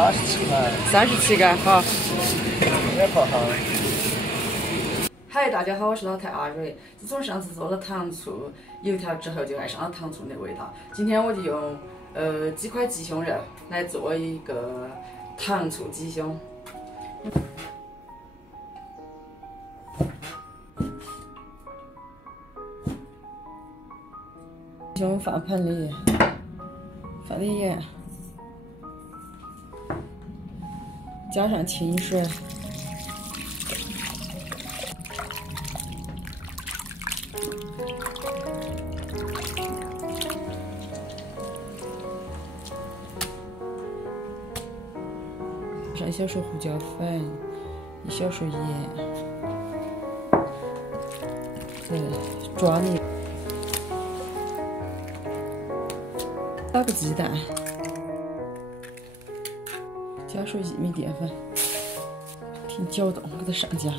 37块。37个，好。也不好。嗨，大家好，我是老太阿蕊。自从上次做了糖醋油条之后，就爱上了糖醋的味道。今天我就用几块鸡胸肉来做一个糖醋鸡胸。鸡胸放盆里，放点盐，加上清水。 上1小勺胡椒粉，1小勺盐，再抓泥，打个鸡蛋，加入薏米淀粉，停搅动，给它上浆。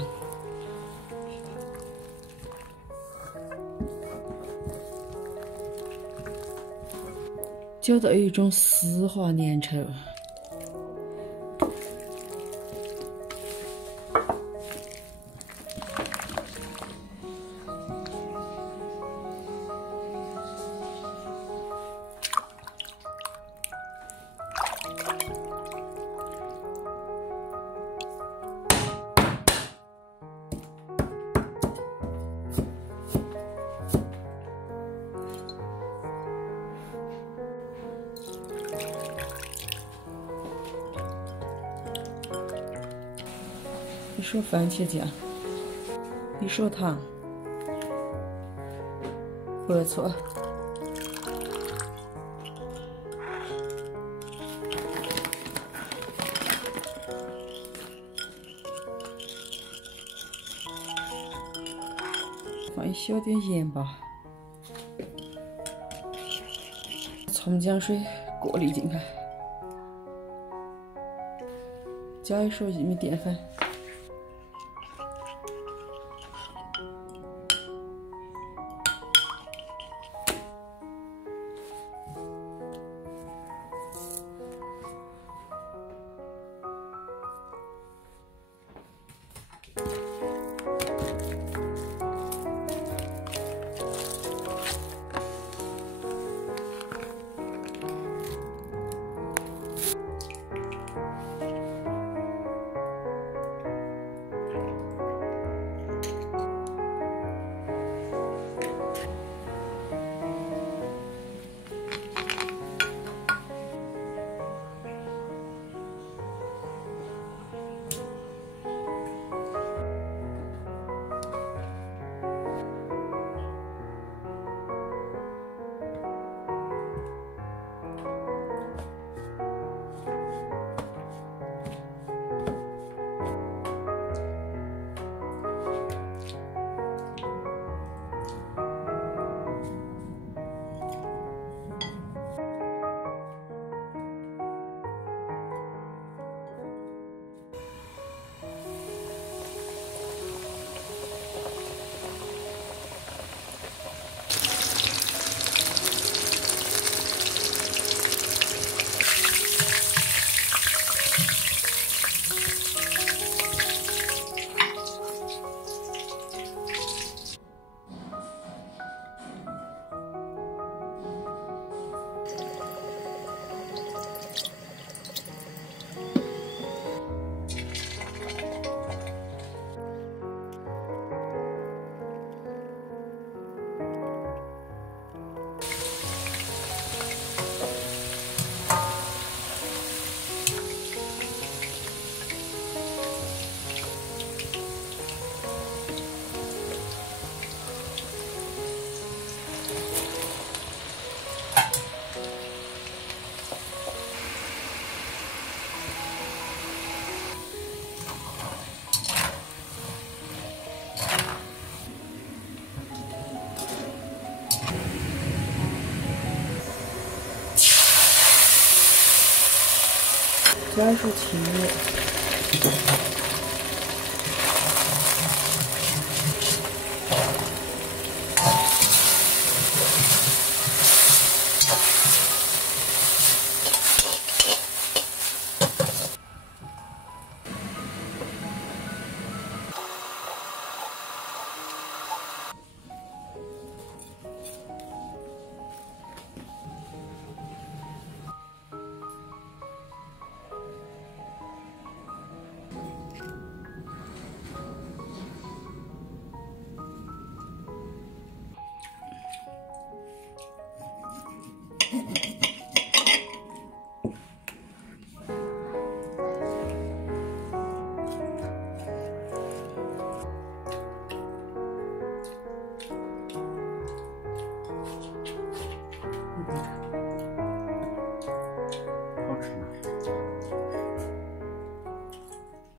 搅到有一种丝滑粘稠。 1勺番茄酱，1勺糖，白醋，放一小点盐吧，葱姜水过滤进去，加1勺薏米淀粉。 加1勺清油，